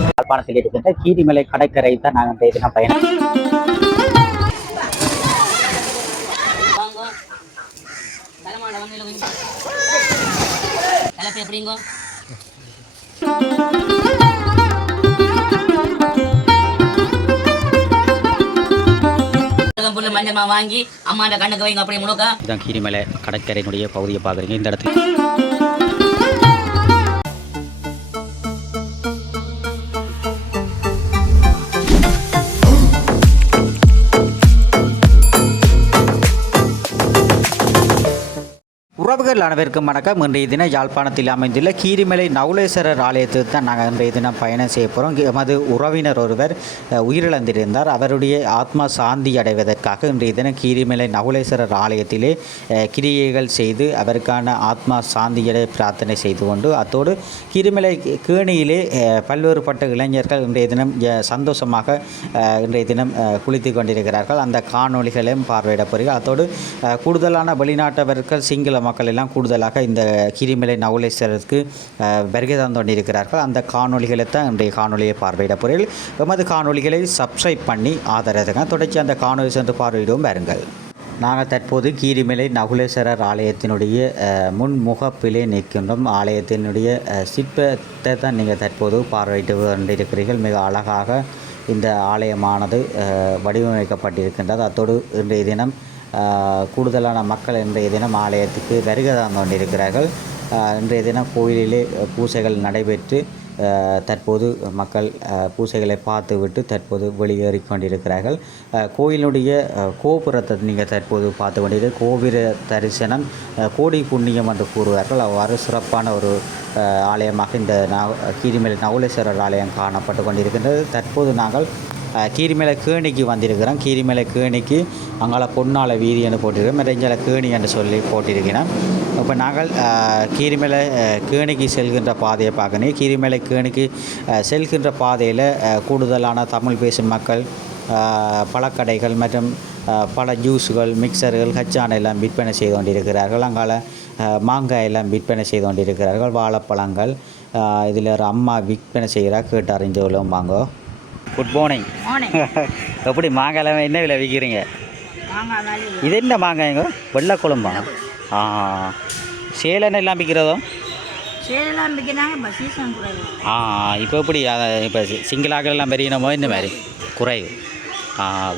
யாழ்ப்பாணத்தில் இருக்கின்ற கீரிமலை கடற்கரை தான் நாங்கள் இந்த தினம் பயணம். மஞ்சள் வாங்கி அம்மாண்ட கண்ணுக்கு வைங்க அப்படியே முழுக்க. இதுதான் கீரிமலை கடற்கரையினுடைய பகுதியை பார்க்குறீங்க. இந்த இடத்துல உறவுகள் அனைவருக்கும் வணக்கம். இன்றைய தினம் யாழ்ப்பாணத்தில் அமைந்துள்ள கீரிமலை நவுலேஸ்வரர் ஆலயத்துக்கு தான் நாங்கள் இன்றைய தினம் பயணம் செய்ய போகிறோம். எமது உறவினர் ஒருவர் உயிரிழந்திருந்தார். அவருடைய ஆத்மா சாந்தி அடைவதற்காக இன்றைய தினம் கீரிமலை நவுலேஸ்வரர் ஆலயத்திலே கிரியைகள் செய்து அவருக்கான ஆத்மா சாந்தியடை பிரார்த்தனை செய்து கொண்டு அத்தோடு கீரிமலை கேணியிலே பல்வேறுபட்ட இளைஞர்கள் இன்றைய தினம் சந்தோஷமாக இன்றைய தினம் குளித்து கொண்டிருக்கிறார்கள். அந்த காணொளிகளையும் பார்வையிட போகிறீர்கள். அத்தோடு கூடுதலான வெளிநாட்டவர்கள் சிங்கள மக்கள் எல்லாம் கூடுதலாக இந்த கீரிமலை நவுலேஸ்வரருக்கு வருகை தந்து கொண்டிருக்கிறார்கள். அந்த காணொலிகளை தான் இன்றைய காணொலியை பார்வையிட போகிறீர்கள். எமது காணொலிகளை சப்ஸ்கிரைப் பண்ணி ஆதரவுங்க. தொடர்ச்சி அந்த காணொலி சென்று பார்வையிடுவோம் பாருங்கள். நாங்கள் தற்போது கீரிமலை நகுலேஸ்வரர் ஆலயத்தினுடைய முன்முகப்பிலே நிற்கின்றோம். ஆலயத்தினுடைய சிற்பத்தை தான் நீங்கள் தற்போது பார்வையிட்டு கொண்டிருக்கிறீர்கள். மிக அழகாக இந்த ஆலயமானது வடிவமைக்கப்பட்டிருக்கின்றது. அத்தோடு இன்றைய தினம் கூடுதலான மக்கள் இன்றைய தினம் ஆலயத்துக்கு வருகை தந்து கொண்டிருக்கிறார்கள். இன்றைய தினம் கோயிலிலே பூஜைகள் நடைபெற்று தற்போது மக்கள் பூஜைகளை பார்த்துவிட்டு தற்போது வெளியேறி கொண்டிருக்கிறார்கள். கோயிலுடைய கோபுரத்தை நீங்கள் தற்போது பார்த்து கொண்டிருக்க கோபுர தரிசனம் கோடி புண்ணியம் என்று கூறுவார்கள். அவ்வாறு சிறப்பான ஒரு ஆலயமாக இந்த கீரிமலை நவுலேஸ்வரர் ஆலயம் காணப்பட்டு கொண்டிருக்கின்றது. தற்போது நாங்கள் கீரிமலை கேணிக்கு வந்திருக்கிறோம். கீரிமலை கேணிக்கு அங்கால பொன்னால வீதின்னு போட்டிருக்கோம். மெரஞ்சல கேணி என்று சொல்லி போட்டிருக்கிறோம். இப்போ நாங்கள் கீரிமலை கேணிக்கு செல்கின்ற பாதையை பார்க்கணும். கீரிமலை கேணிக்கு செல்கின்ற பாதையில் கூடுதலான தமிழ் பேசும் மக்கள் பழக்கடைகள் மற்றும் பல ஜூஸுகள் மிக்சர்கள் கச்சானை எல்லாம் விற்பனை செய்து கொண்டிருக்கிறார்கள். அங்கால மாங்காய் எல்லாம் விற்பனை செய்து கொண்டிருக்கிறார்கள். வாழைப்பழங்கள் இதில் ஒரு அம்மா விற்பனை செய்கிறார். கேட்டு அறிஞ்சு கொள்ளும் வாங்கோ. Good morning. எப்படி மாங்காய் என்ன விலை விற்கிறீங்க? இது என்ன மாங்காய்ங்க? வெள்ளை குழம்பா? சேலன்னு எல்லாம் விற்கிறதோ? இப்போ எப்படி இப்போ சிங்கிளாக்கள் எல்லாம் பெரியனமோ இந்த மாதிரி குறைவு.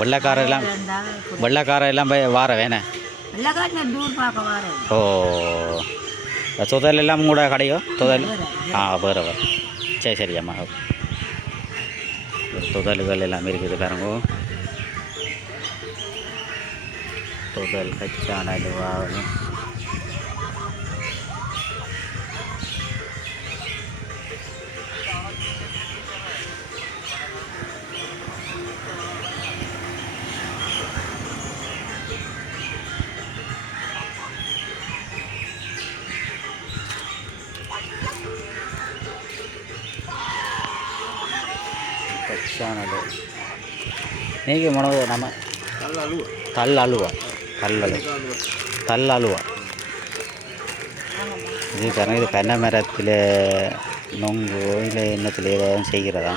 வெள்ளைக்காரம் எல்லாம் வார வேணே. ஓ தொதல் எல்லாம் கூட கடையோ? தொதல் வேறு வேறு. சரி சரி அம்மா. தொதல்கள் எல்லாம் இருக்குது பாருங்க. தொதல் கச்சான அலுவா கச்சானது நீங்க மனது நம்ம தள்ளழுவா இது பாருங்கள். இது பெண்ணை மரத்தில் நொங்கு இல்லை எண்ணத்தில் ஏதாவது செய்கிறதா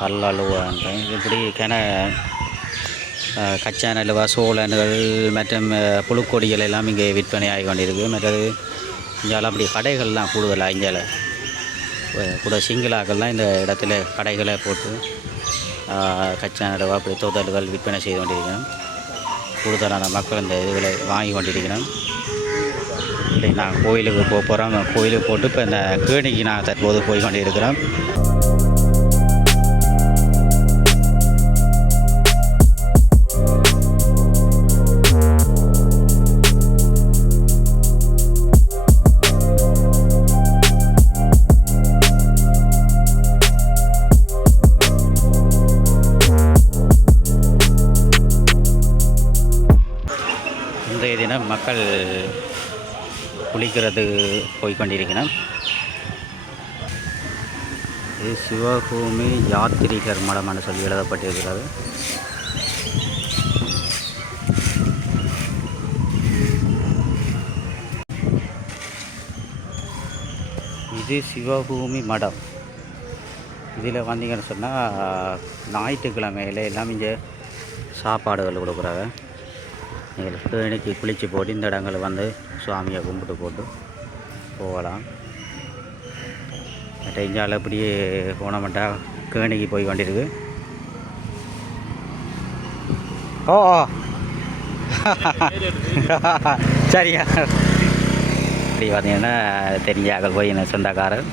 தள்ளழுவான்ற இப்படி கச்சான் அலுவா சோழன்கள் மற்றும் புழுக்கொடிகள் எல்லாம் இங்கே விற்பனை ஆகி கொண்டிருக்கு. மற்றது இங்கெல்லாம் அப்படி கடைகள்லாம் கூடுதலாக இங்கே கூட சிங்களாக்கள்லாம் இந்த இடத்துல கடைகளை போட்டு கச்சான் அலுவா அப்படி தோதல்கள் விற்பனை செய்து கொண்டிருக்கணும். கூடுதலான மக்கள் இந்த இதுகளை வாங்கி கொண்டிருக்கணும். இல்லை நாங்கள் கோயிலுக்கு போக போகிறோம். கோயிலுக்கு போட்டு இப்போ இந்த கேணிக்கு நாங்கள் தற்போது போய் கொண்டிருக்கிறோம். இன்றைய தினம் மக்கள் குளிக்கிறது போய்கொண்டிருக்கிறோம். இது சிவபூமி யாத்திரிகர் மடம் என்று சொல்லி எழுதப்பட்டிருக்கிறது. இது சிவபூமி மடம். இதில் வந்தீங்கன்னு சொன்னால் ஞாயிற்றுக்கிழமையில எல்லாம் இங்கே சாப்பாடுகள் கொடுக்குறாங்க. நீங்கள் கேணிக்கு குளித்து போட்டு இந்த இடங்களை வந்து சுவாமியை கும்பிட்டு போட்டு போகலாம். மற்ற இஞ்சால் அப்படியே போனோம்ட்டா கேணிக்கு போய் கொண்டிருக்கு. ஓ சரியா இப்படி பார்த்தீங்கன்னா தெரிஞ்சாக்கள் போய் என்ன சொந்தக்காரர்.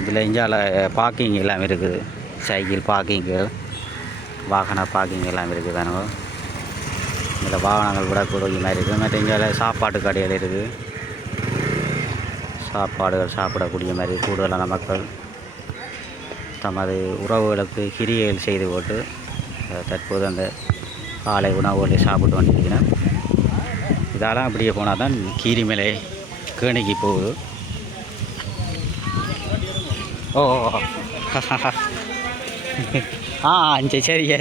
இதில் இஞ்சால பார்க்கிங் எல்லாம் இருக்குது. சைக்கிள் பார்க்கிங்கு, வாகன பார்க்கிங் எல்லாம் இருக்குது தானோ. இதில் வாகனங்கள் கூட கூடிய மாதிரி இருக்குது. மற்ற இங்கே சாப்பாட்டு கடைகள் இருக்குது. சாப்பாடுகள் சாப்பிடக்கூடிய மாதிரி கூடுதலான மக்கள் தமது உறவுகளுக்கு கிரியைகள் செய்து போட்டு தற்போது அந்த காலை உணவுகளை சாப்பிட்டு வந்துருக்கிறேன். இதெல்லாம் அப்படியே போனால் தான் கீரிமலை கேணிக்கு போகுது. ஓ சரியா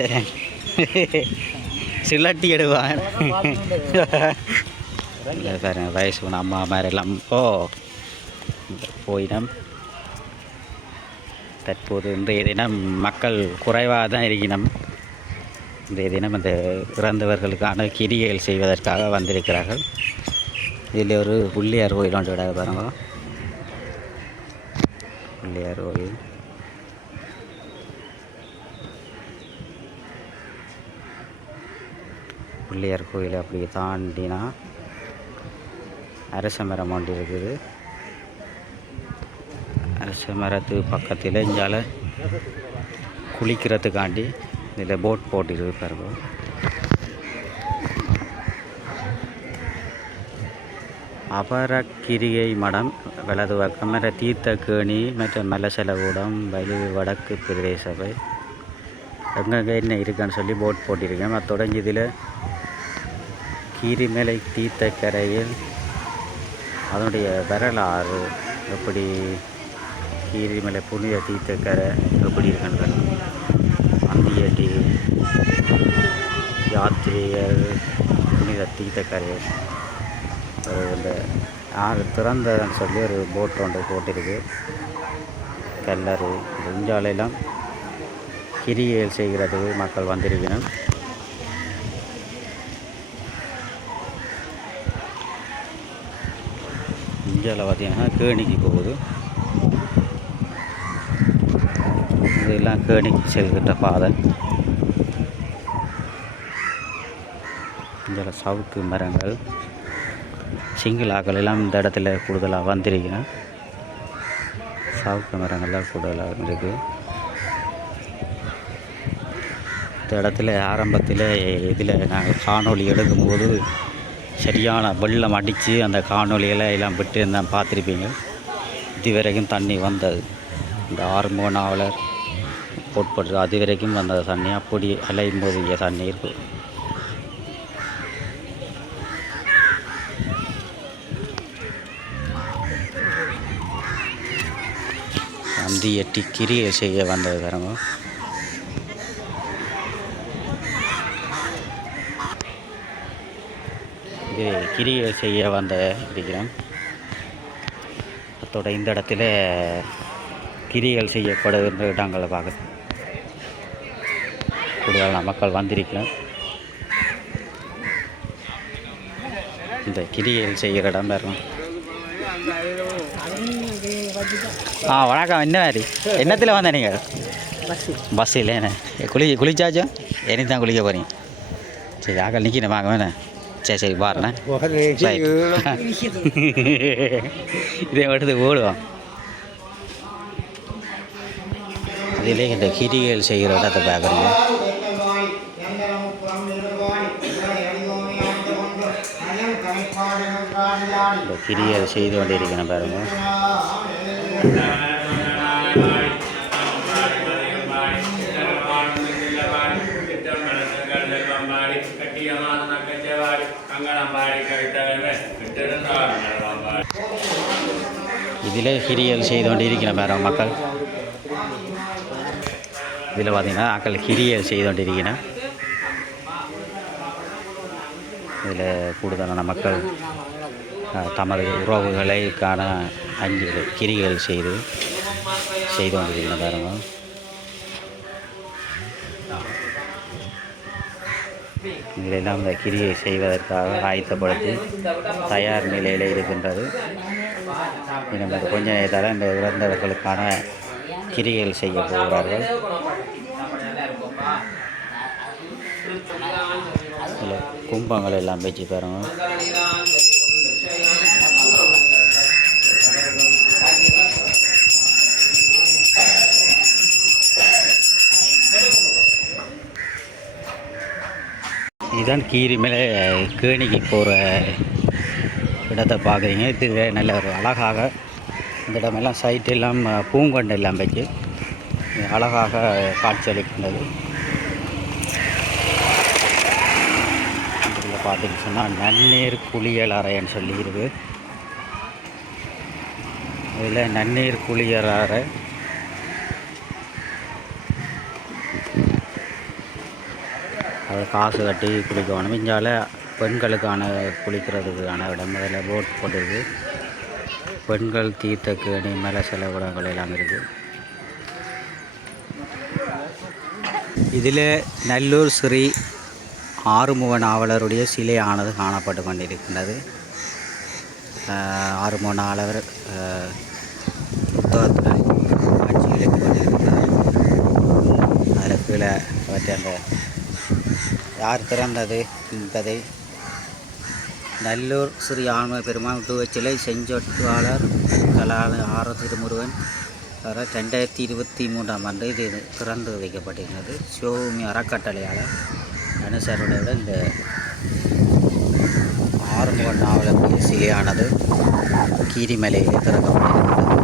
சிலட்டி எடுவான் பாருங்க. வயசு அம்மா மாதிரிலாம் போயிடும். தற்போது இன்றைய தினம் மக்கள் குறைவாக தான் இருக்கணும். இன்றைய தினம் அந்த இறந்தவர்களுக்கான கிரியைகள் செய்வதற்காக வந்திருக்கிறார்கள். இதில் ஒரு பிள்ளையார் கோயில் ஒன்று விட பாருங்க. பிள்ளையார் கோயில் பிள்ளையார் கோயில் அப்படி தாண்டினா அரச மரம் ஒன்று இருக்குது. அரச மரத்து பக்கத்தில் இங்கால குளிக்கிறதுக்காண்டி இதில் போட் போட்டிருக்கு பாருங்க. அபரக்கிரியை மடம் வலது பக்கம் மற்ற தீர்த்தக்கேணி மற்ற மலசலகூடம் வடக்கு பிரதேச சபை எங்கெங்கே என்ன இருக்குன்னு சொல்லி போட் போட்டிருக்கேன். தொடங்கி இதில் கீரிமலை தீர்த்தக்கரையில் அதனுடைய வரலாறு எப்படி, கீரிமலை புனித தீர்த்தக்கரை எப்படி இருக்குன்னு அந்தியடி யாத்திரையர் புனித தீர்த்தக்கரை இந்த யார் திறந்ததுன்னு சொல்லி ஒரு போட் ஒன்று போட்டிருக்கு. கல்லறு இஞ்சாலையெல்லாம் கிரியைகள் செய்கிறதுக்கு மக்கள் வந்திருக்கணும். இந்தியாவில் பார்த்தீங்கன்னா கேணிக்கு போகுது. இதெல்லாம் கேணிக்கு செல்கின்ற பாதை. இதில் சவுக்கு மரங்கள் சிங்கிளாக்கள் எல்லாம் இந்த இடத்துல கூடுதலாக வந்திருக்கணும். சவுக்கு மரங்கள்லாம் கூடுதலாக இருக்குது. இந்த இடத்துல ஆரம்பத்தில் இதில் நாங்கள் காணொளி எடுக்கும்போது சரியான வெள்ளம் அடித்து அந்த காணொலிகளை எல்லாம் விட்டு இருந்தால் பார்த்துருப்பீங்க. இதுவரைக்கும் தண்ணி வந்தது. இந்த ஆறுமுக நாவலர் போட்படுறது அது வரைக்கும் வந்த தண்ணி அப்படி அலையும் போது இங்கே தண்ணி இருக்குது. அந்தி எட்டி கிரியை செய்ய வந்தது தரங்க. இது கிரியை செய்ய வந்த இருக்கிறோம். அதோட இந்த இடத்துல கிரிகள் செய்யப்படுகின்ற இடங்களை பார்க்க கூடுதலான மக்கள் வந்திருக்கலாம். இந்த கிரிகள் செய்கிற இடம் இருக்கும். வணக்கம். என்ன மாதிரி என்னத்தில் வந்த நீங்கள்? பஸ்ஸில் என்ன குளிச்சாச்சோ? எனக்கு தான் குளிக்க போகிறீங்க. சரி ஆக்கள் நிற்கணும் வாங்க வேணே. சரி பாருண்ணே. இதே எடுத்து ஓடுவோம். அதிலே இந்த கிரிகள் செய்கிற இடத்தை பார்க்குறீங்க. இந்த கிரியை செய்து கொண்டு இருக்கணும் பாருங்க. இதில் கிரியல் செய்து கொண்டு இருக்கணும் பாருங்க மக்கள். இதில் பார்த்தீங்கன்னா மக்கள் கிரியல் செய்து கொண்டு இருக்கணும். இதில் கூடுதலான மக்கள் தமது உறவுகளை காண அஞ்சு கிரிகள் செய்து கொண்டிருக்கணும் பாருங்க. இதிலெல்லாம் இந்த கிரியை செய்வதற்காக ஆயத்தப்படுத்தி தயார் நிலையில் இருக்கின்றது. நமக்கு கொஞ்ச நேரத்தால் இந்த இறந்தவர்களுக்கான கிரிகள் செய்ய போகிறார்கள். இதில் கும்பங்கள் எல்லாம் வச்சு பாருங்க. இதுதான் கீரிமலை கேணிக்கு போகிற இடத்தை பார்க்குறீங்க. இது நல்ல ஒரு அழகாக இந்த இடமெல்லாம் சைட்டெல்லாம் பூங்கொண்டு எல்லாம் வச்சு அழகாக காட்சியளிக்கின்றது. இதில் பார்த்தீங்கன்னு சொன்னால் நன்னீர் குளியல் அறைன்னு சொல்லியிருக்கு. இதில் நன்னீர் குளியல் அறை அது காசு கட்டி குளிக்கணும். இஞ்சால பெண்களுக்கான குளிக்கிறதுக்கான இடம் அதில் போட் போட்டிருக்கு. பெண்கள் தீர்த்த கேணி மேலே சில குளங்கள் எல்லாம் இருக்குது. இதில் நல்லூர் ஸ்ரீ ஆறுமுக நாவலருடைய சிலையானது காணப்பட்டு கொண்டிருக்கின்றது. ஆறுமுக நாவலர் புத்தகத்தில் காட்சி எழுதி கொண்டிருக்கிறார். அதில் கீழே அவற்றை அந்த யார் திறந்தது என்பதை நல்லூர் ஸ்ரீ ஆன்ம பெருமாள் சிலை செஞ்சொட்டாளர் கலால ஆர திருமுருகன் 2023 இது திறந்து வைக்கப்பட்டிருந்தது. சிவபூமி அறக்கட்டளையாளர் அனுசருடைய இந்த ஆறுமுக நாவலர் சிலையானது கீரிமலையில் திறக்கப்பட்டிருக்கிறது.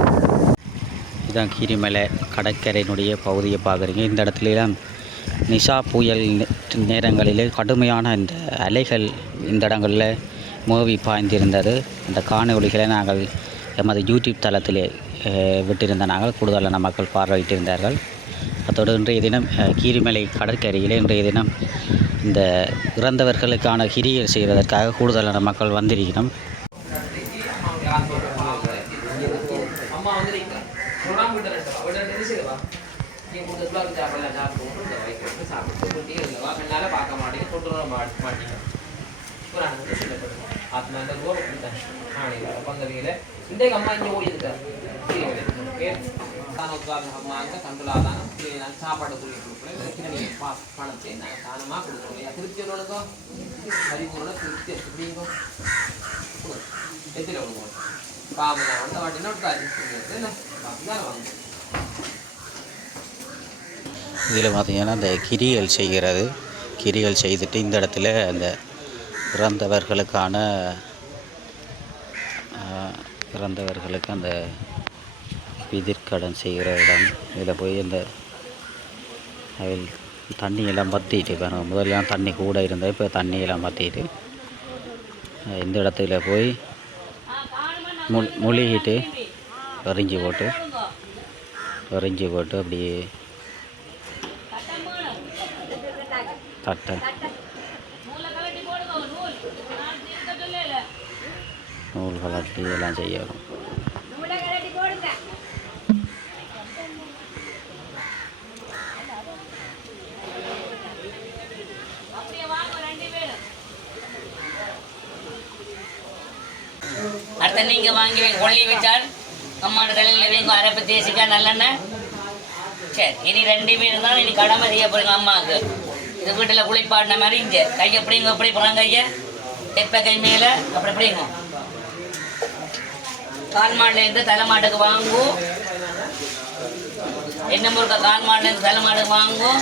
இதுதான் கீரிமலை கடற்கரையினுடைய பகுதியை பார்க்குறீங்க. இந்த இடத்துலாம் நிஷா புயல் நேரங்களிலே கடுமையான இந்த அலைகள் இந்த இடங்களில் மூவி பாய்ந்திருந்தது. அந்த காணொளிகளை நாங்கள் எமது யூடியூப் தளத்திலே விட்டிருந்த நாங்கள் கூடுதலான மக்கள் பார்வையிட்டிருந்தார்கள். அத்தோடு இன்றைய தினம் கீரிமலை கடற்கரையிலே இன்றைய தினம் இந்த இறந்தவர்களுக்கான கிரியை செய்வதற்காக கூடுதலான மக்கள் வந்திருக்கிறோம். சாப்பாடு பணத்தை நாங்கள் தானமாக கொடுக்குறோம். திருப்தி உள்ளவனுக்கும் சரிங்களோட திருப்தி எப்படிங்கோ எத்தில விடுவோம் காமனா வந்து வாட்டி நோட்டாச்சு என்ன தானே வாங்க. இதில் பார்த்திங்கன்னா இந்த கிரிகள் செய்கிறது. கிரிகள் செய்துட்டு இந்த இடத்துல அந்த இறந்தவர்களுக்கு அந்த பிதிர்க்கடன் செய்கிற இடம். இதில் போய் இந்த அதில் தண்ணியெல்லாம் பற்றிட்டு பாருங்கள். முதல்லாம் தண்ணி கூட இருந்தது, இப்போ தண்ணியெல்லாம் பற்றிட்டு இந்த இடத்துல போய் முழுகிட்டு எறிஞ்சி போட்டு அப்படியே தட்டை நூல் கலட்டி எல்லாம் செய்யணும். அடுத்த நீங்க வாங்கி கொள்ளி வச்சால் அம்மாவோட தலையில் வைங்க அரைப்பு தேசிக்கா நல்லெண்ணெய். சரி, இனி 2 பேர் தான் இனி கடமை செய்ய போறீங்க அம்மாவுக்கு. இது வீட்டில் குளிப்பாடின மாதிரி இங்கே கை எப்படிங்க எப்படி போகிறாங்க கையை தெப்ப கை மேலே அப்படி எப்படிங்க கால் மாடுலேருந்து தலை மாட்டுக்கு வாங்கும். என்ன முருக்க கால் மாடுலேருந்து தலை மாட்டுக்கு வாங்கும்.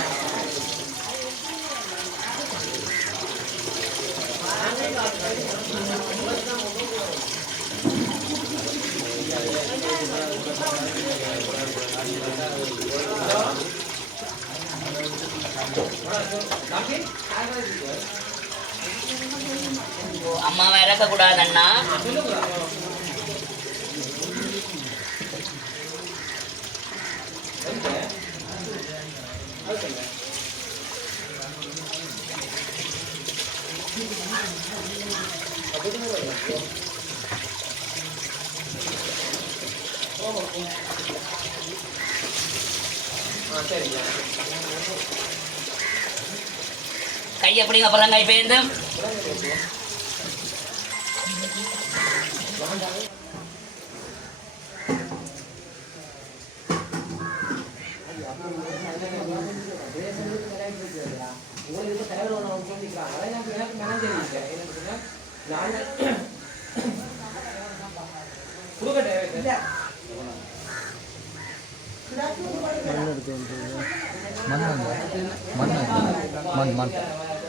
அம்மாவை இறக்கக்கூடாதண்ணா. கை எப்படிங்க அப்புறம் கை பேர்ந்தும்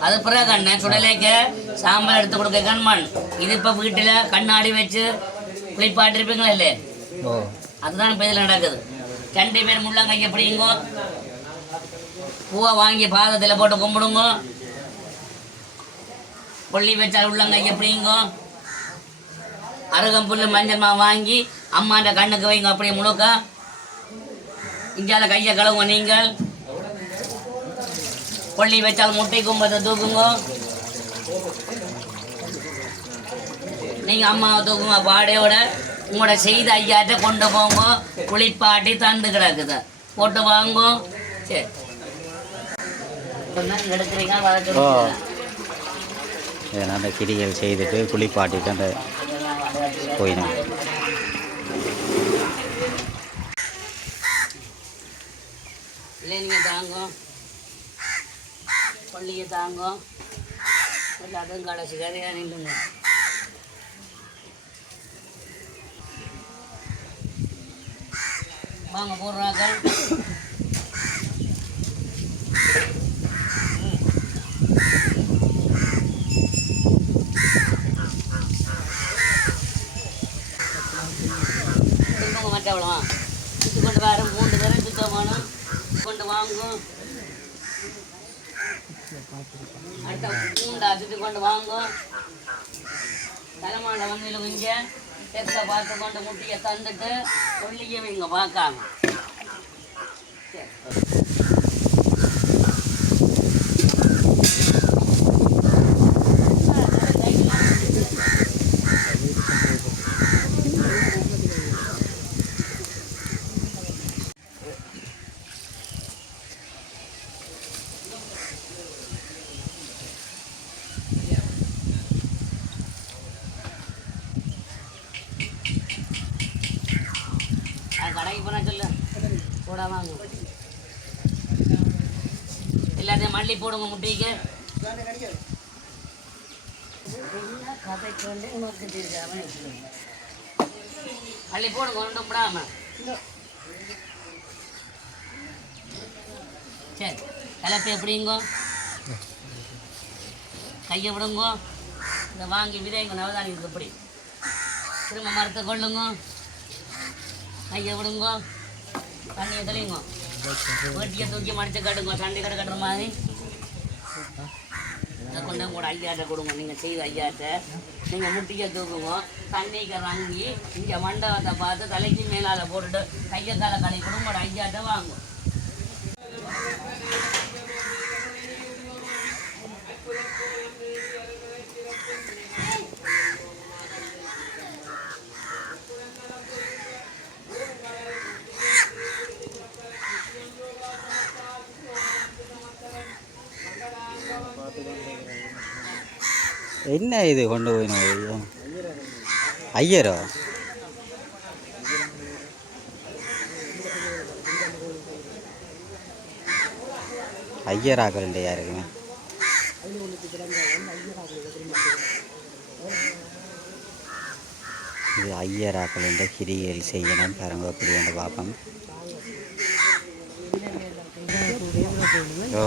அது பிறகு கண்ணன் சுடலேக்க சாம்பல் எடுத்து கொடுக்க கண்மண் இது இப்போ வீட்டில் கண்ணாடி வச்சு குளிப்பாட்டிருப்பீங்களா இல்லை அதுதான் இப்போ இதில் நடக்குது 2 பேர் முள்ளங்கையை பிடிங்கோ பூவை வாங்கி பாதத்தில் போட்டு கும்பிடுங்க கொல்லி வச்சால் உள்ளங்கையை பிடிங்கோ அருகம்புல் மஞ்சள் மாவு வாங்கி அம்மாண்ட கண்ணுக்கு வைங்க அப்படியே முழுக்க இஞ்சால கையை கழுவுங்க நீங்கள் கொல்லி வச்சால் முட்டை கும்பத்தை தூக்குங்க நீங்கள் அம்மாவை தூக்குங்க பாடையோட உங்களோட செய்த ஐயாட்ட கொண்டு போங்க குளிப்பாட்டி தந்து கிடக்குது போட்டு வாங்கோ சரி எடுக்கிறீங்க அந்த கிரிகள் செய்துட்டு குளிப்பாட்டிட்டு அந்த போயிடும். இல்லை நீங்கள் தாங்கோ கொல்லியை தாங்கோ அதுவும் கடைசி கதையாக நில்லுங்க வாங்க போடுறாக்கள் மற்றவளா சுற்றி கொண்டு வர 3 தடவை சுத்தம் வேணும் கொண்டு வாங்கும் அடுத்த 3 சுற்றி கொண்டு வாங்கும் தலைமாண்ட வந்தியில் இங்கே செத்தை பார்த்து கொண்டு முட்டியை தந்துட்டு கொல்லியை வைங்க பார்க்காம கடைக்கு போனால் சொல்லு போட வாங்க எல்லாத்தையும் மல்லி போடுங்க முட்டைக்கு மல்லி போடுங்க ஒன்றும் விடாம சரி கலப்பை எப்படிங்கோ கையை விடுங்கோ இதை வாங்கி விதைங்க நவதானியத்துக்கு எப்படி திரும்ப மரத்தை கொள்ளுங்க கையை விடுங்கோ தண்ணியை தெளிங்க வெட்டியை தூக்கி மடித்து கட்டுங்க சண்டை கடை கட்டுற மாதிரி அதை கொண்டு கூட ஐயாட்ட கொடுங்க நீங்கள் செய்த ஐயாட்ட நீங்கள் முட்டியை தூக்குங்க தண்ணிக்கு வாங்கி இங்கே மண்டபத்தை பார்த்து தலைக்கு மேலால் போட்டுட்டு கையை காலை களை கொடுங்க கூட ஐயாட்ட வாங்கும் என்ன இது கொண்டு போயிடும் ஐயரோ ஐயராக்கள் இல்லையா இருக்குங்க இது ஐயராக்கள் என்ற கிரிகள் செய்யணும் பாருங்க அப்படி வந்து பார்ப்போம். ஓ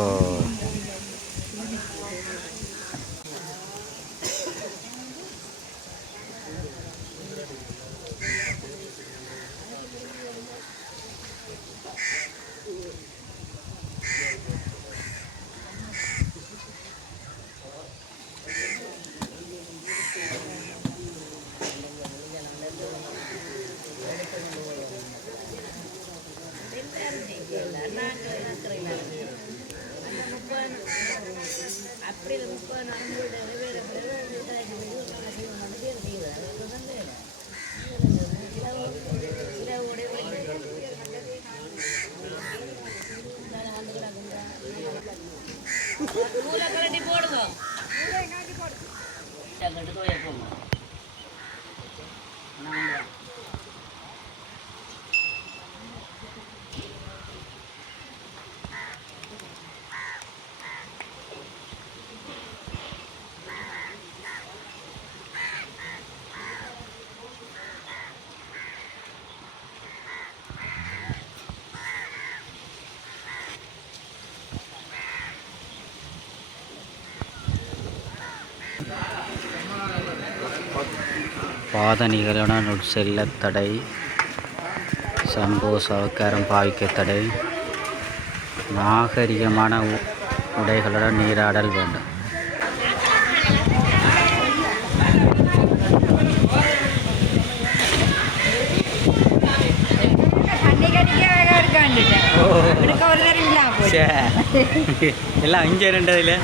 நூலை கலட்டி போடு கட்டு தோய போங்க பாதணிகளுடன் உட்செல்ல தடை, சம்போ சவக்காரம் பாவிக்க தடை, நாகரிகமான உடைகளுடன் நீராடல் வேண்டும். எல்லாம் இங்கே ரெண்டதில்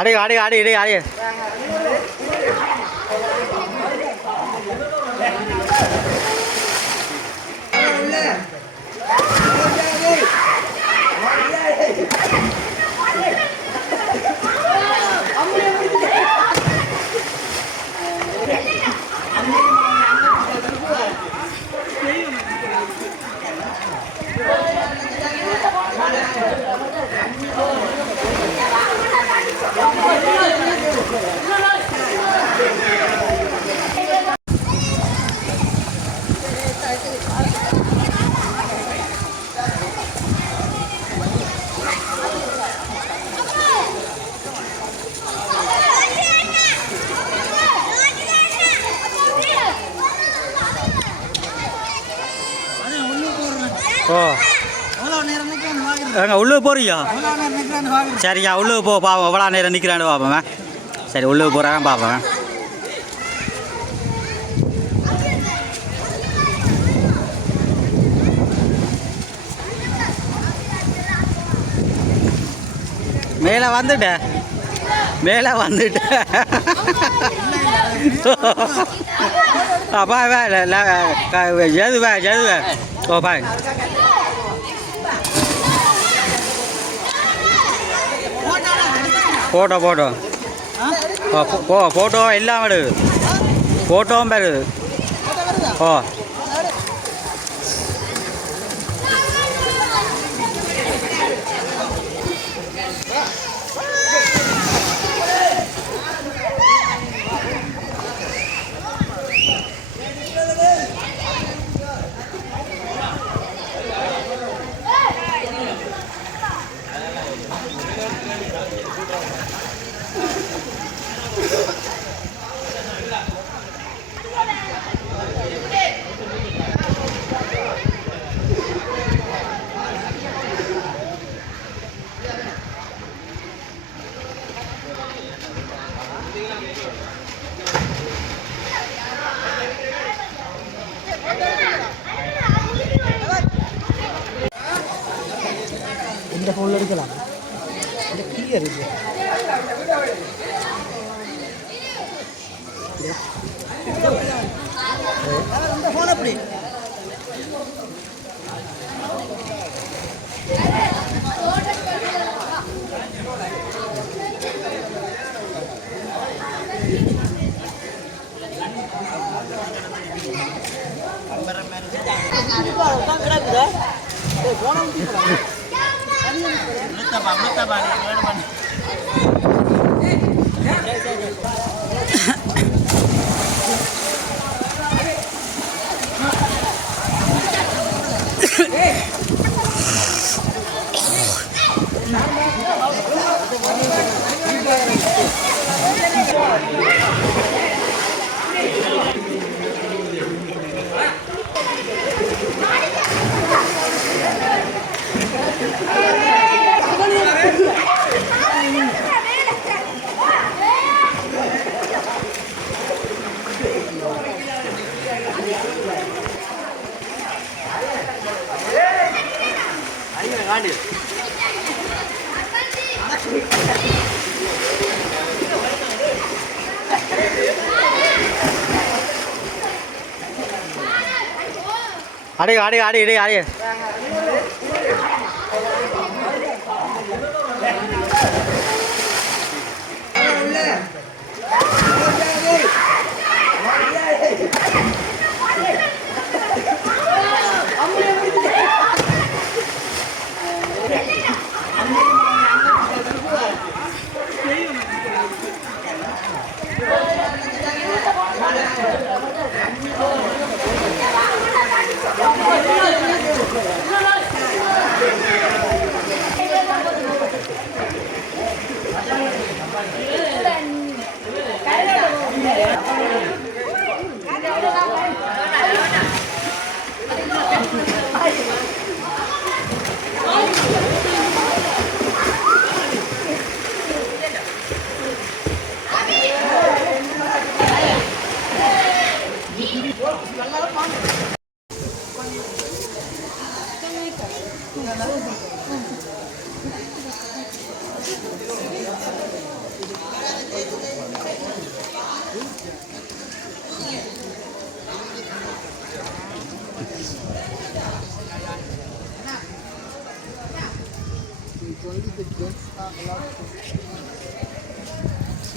அடி அடி அடி அடி அடி ஓ எங்க உள்ளே போறியா? சரியா உள்ளே போ பாப்போம். எவ்வளோ நேரம் நிற்கிறான்னு பார்ப்போம். சரி உள்ளே போகிறாங்க பார்ப்போம். மேலே வந்துட்டேன் அப்பா ஜதுவே ஓ பாய் ஃபோட்டோ ஃபோட்டோ எல்லாம் வருது. ஃபோட்டோவும் வருது. ஓ இந்த ஃபோனில் எடுக்கலாம். இந்த கிளியர் இருக்கு. இந்த ஃபோன் எப்படி கிடக்குதா? அடி அடி அடி அடி அடி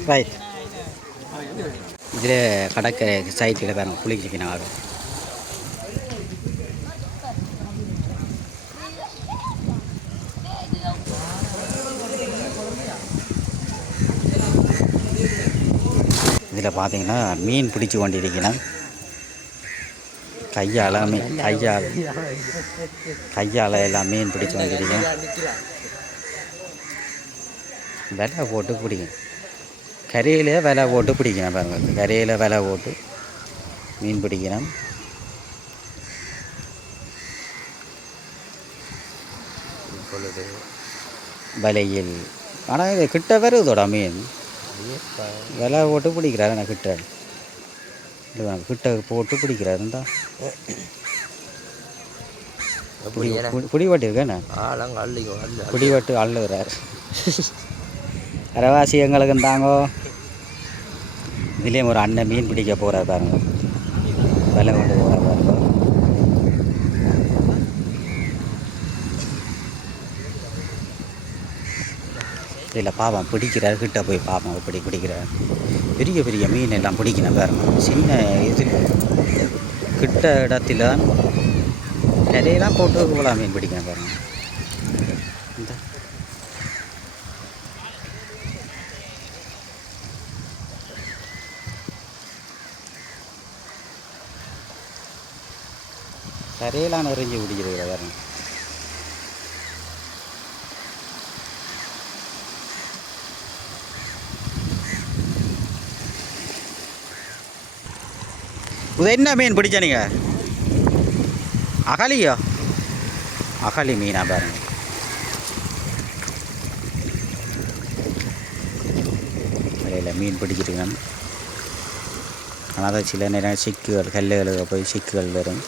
ரைட் இதில் கடற்கரை சைட்டில் பாருங்கள் குளிக்கிறீங்க ஆகும் இதில் பார்த்தீங்கன்னா மீன் பிடிச்சி கொண்டிருக்கணும் கையால் எல்லாம் மீன் பிடிச்சி கொண்டிருக்கேன் விலை போட்டு பிடிக்கும் கரையிலே விலை போட்டு பிடிக்கணும் பாருங்கள் கரையில் விலை போட்டு மீன் பிடிக்கணும் இப்பொழுது வலையில் ஆனால் இது கிட்ட வருதோட மீன் விலை போட்டு பிடிக்கிறாரு நான் கிட்ட போட்டு பிடிக்கிறாருந்தா பிடிவாட்டி இருக்கேண்ணே பிடிவாட்டு அள்ளுகிறார் அரவாசி எங்களுக்கு இருந்தாங்கோ இதுலேயும் ஒரு அண்ணன் மீன் பிடிக்க போகிறார் பாருங்க விலை கொண்டு போகிறார் பாருங்க இதில் பாவம் பிடிக்கிறார் கிட்ட போய் பாவம் எப்படி பிடிக்கிறார் பெரிய பெரிய மீன் எல்லாம் பிடிக்கணும் பாருங்க சின்ன இதில் கிட்ட இடத்துல கரையெல்லாம் போட்டு இவ்வளோ மீன் பிடிக்கணும் பாருங்க இந்த கரையெல்லாம் நிறைஞ்சு பிடிக்கிறது பாருங்க இது என்ன மீன் பிடிச்ச நீங்கள் அகலியோ அகலி மீனா பாருங்க வலையில் மீன் பிடிச்சிருக்கேன் ஆனால் தான் சில நேரம் சிக்குகள் கல்லுகளுக்கு போய் சிக்குகள் வரும்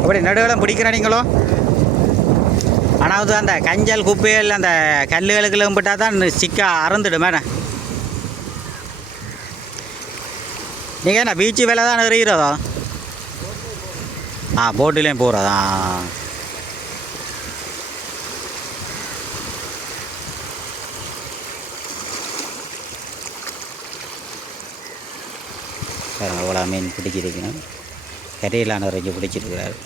அப்படி நடுவெல்லாம் பிடிக்கிறானீங்களோ ஆனால் வந்து அந்த கஞ்சல் குப்பைகள் அந்த கல்லுகளுக்கெல்லாம் போட்டால் தான் சிக்க அறந்துடும் மேடம் நீங்கள் என்ன பீச்சு வேலை தான் எறிகிறதோ போட்டுலேயும் போகிறதா அவ்வளோ மீன் பிடிச்சிருக்கணும் கரையிலான நிறைய பிடிச்சிருக்கிறார்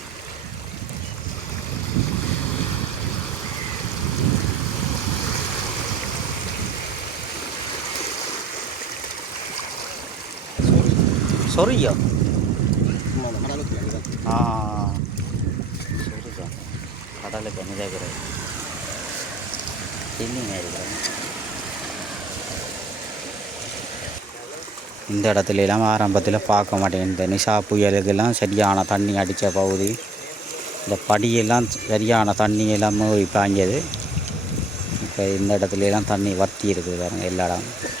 சொரியா சொரியா கடலுக்கு நிதாகிறது இல்லைங்க இருக்கிறேன் இந்த இடத்துலலாம் ஆரம்பத்தில் பார்க்க மாட்டேன் இந்த நிஷா புயலுக்கெல்லாம் சரியான தண்ணி அடித்த பகுதி இந்த படியெல்லாம் சரியான தண்ணி எல்லாம் பாஞ்சது இப்போ இந்த இடத்துலலாம் தண்ணி வற்றி இருக்குது பாருங்கள் எல்லா இடம்